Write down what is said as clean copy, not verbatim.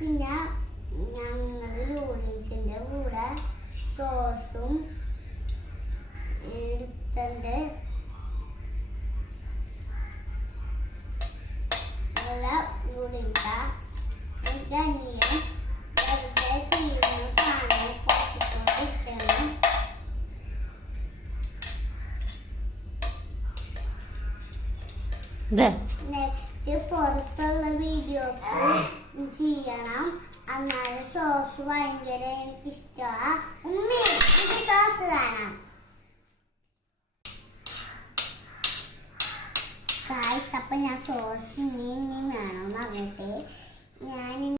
പിന്നെ ഞങ്ങൾ നൂഡിൽസിൻ്റെ കൂടെ സോസും എടുത്തിട്ടുണ്ട്. നൂഡിൽസ് അനിയൻ വെറുതെ ചെയ്യുന്ന സാധനം പൊട്ടിക്കൊണ്ടിരിക്കണം. നെക്സ്റ്റ് പുറത്തുള്ള വീഡിയോ ചെയ്യണം. എന്നാലും സോസ് ഭയങ്കര എനിക്കിഷ്ടമാണ്. ഉമ്മി സോസ് കാണാം. ഗായ്സ്, അപ്പം ഞാൻ സോസ് ഇനി വേണം പറഞ്ഞിട്ട് ഞാൻ